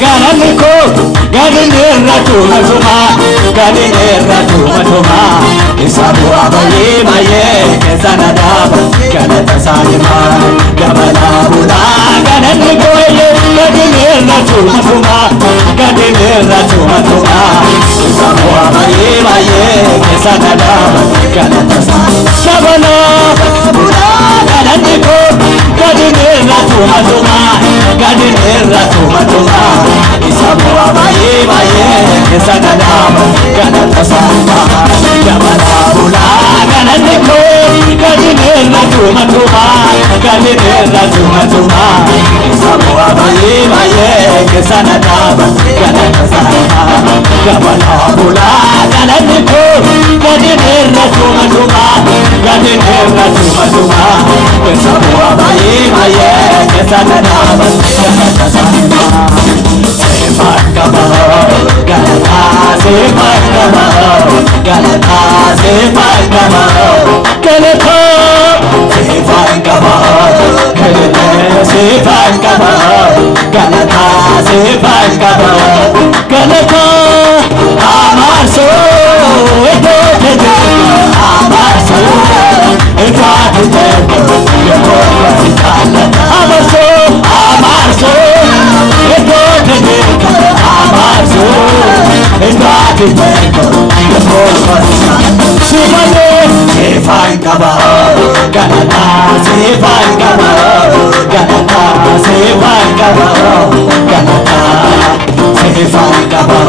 gananiko ganinirra tumatuma ganinirra tumatuma isabu abaye maye kezana daba ganata salima gamala bula gananiko ganinirra tumatuma ganinirra tumatuma isabu abaye maye kezana daba ganata salima bula gananiko ganinirra tumatuma ganinirra tumatuma isabu abaye maye kezana daba ganata salima gamala bula gananiko ganinirra tumatuma ganinirra tumatuma isabu abaye maye kezana daba ganata salima gamala bula gananiko ganinirra tumatuma ganinirra tumatuma isabu abaye maye kezana daba ganata salima Sepakaba Galata Sepakaba Galata Sepakaba Galata Sepakaba Galata Sepakaba Galata Sepakaba Galata Amarso Eto Tete Amarso Eto Tete Amarso Amarso Eto Tete Amarso Eto Tete Sepakaba Galata Sepakaba Galata Sepakaba Galata Sepakaba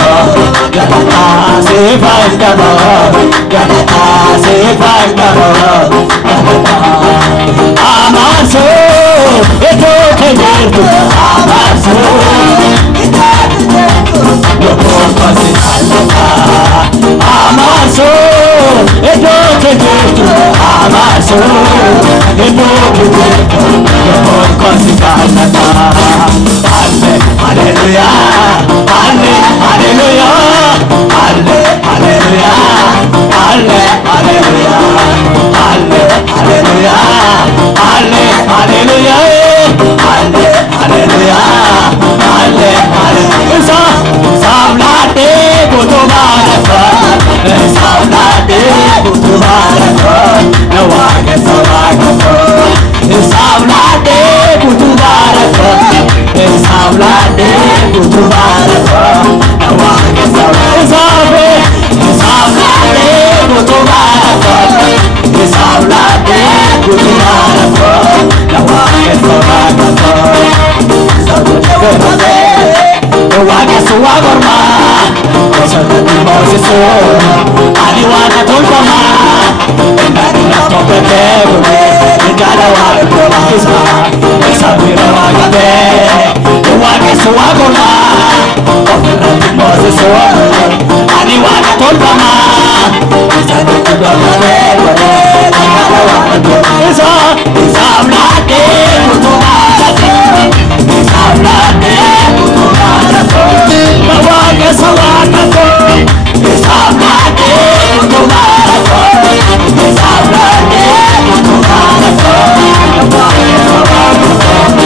Galata Sepakaba Galata Sepakaba Galata Amarso Eto Tete Amarso Eto Tete Amarso Eto Tete Amarso Eto Tete Hallelujah Hallelujah Hallelujah Hallelujah Hallelujah Hallelujah Hallelujah Hallelujah Savlate Kutubaraka Savlate Kutubaraka Nawake Savlaka Savlate Kutubaraka Savlate Kutubaraka Nawake Savlate Savlate Kutubaraka Savlate Kutubaraka Nawake Savlaka Wage suwagorma Osadati Moses Adiwana tolpama Endani na topete Ngada wale kumakisma Esabira wagate Wage suwagorma Osadati Moses Adiwana tolpama Osadati tolpama Ngada wale kumakisma Isablate kutumarate Isablate kutumarate Nawake salakate Isablate kutumarate Isablate kutumarate Nawake salakate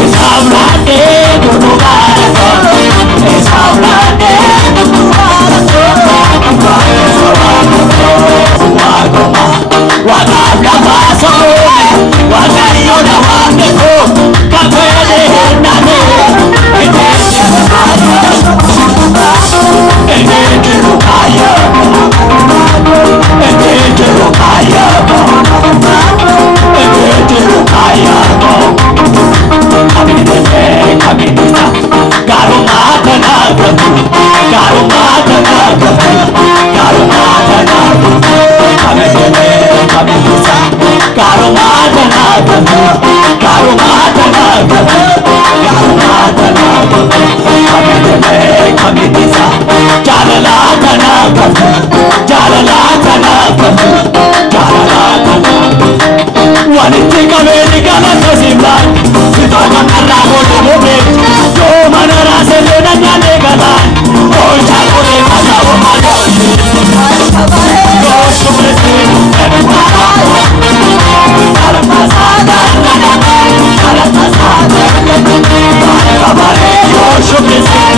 Isablate kutumarate Isablate kutumarate Nawake salakate Wagoma Wagabla basone Wagayona wangeko Kapele nane Ete rukaya Ete rukaya Ete rukaya Kabinete kabinita Karumata nagabu Karumata nagabu Karumata nagabu Kabinete kabinita Karumata nagabu Karumata nagabu Karumata nagabu Kabinete kabinita Jalalata nagabu Jalalata nagabu Jalalata nagabu Waniti kabini galata simban Sitoka karago de mobe Yo manara se le nanya de galan Ocha kore masawo manoshi Yo shumresi Yo shumresi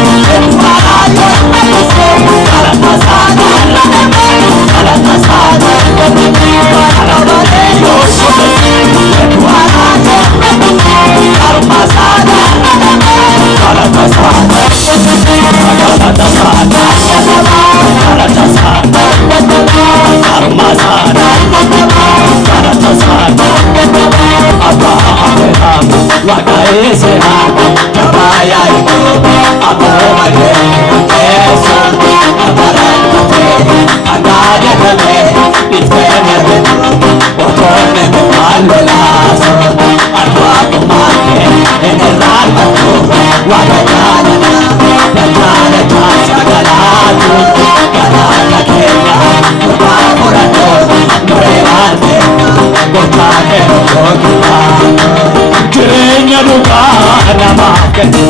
Sisera, Kabaya Iko, Abo Male, Eso, Abarakate, Agade Kame, Itkene Betu, Otone Malolaso, Arwako Make, Eneral Matu, Wakayana, Yatane Tasha Galatu, Galata Kenya, Murato, Murevate, Gotake, Gotake, Kenya Duka, Namaketa,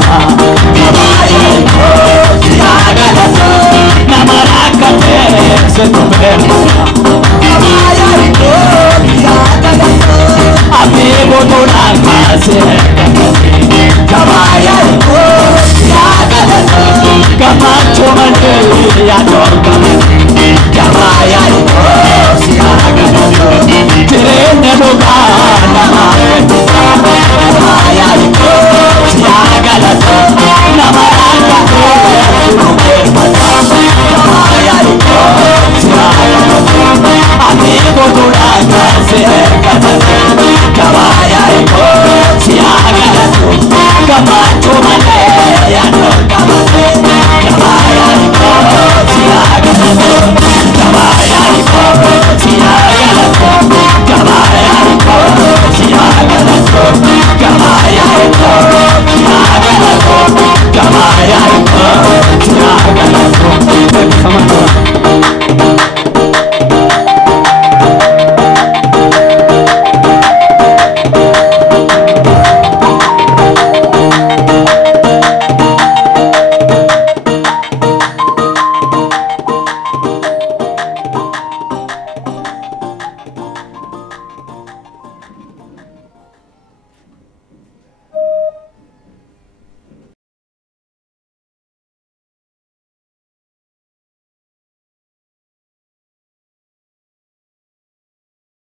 Kabaya Iko, Siagalatu, Namarakate, Setuberta, Kabaya Iko, Siagalatu, Amigo Duranga, Serekate, Kabaya Iko, Siagalatu, Camacho Mandeli, Yadorga, Kabaya Iko, Siagalatu, Tirene Duka, Namaketa, Kabaya Iko, Siagalatu, Namarakate, Setuberta, Kabaya Iko, Siagalatu, Amigo Duranga, Serekate, Kabaya Iko, Siagalatu, Camacho Mandeli, Yadorga, Kabaya Iko, Siagalatu, Kabaya Iko, Siagalatu, Kabaya Iko, Siagalatu, Kabaya Iko, Siagalatu, Kabaya Iko, Siagalatu.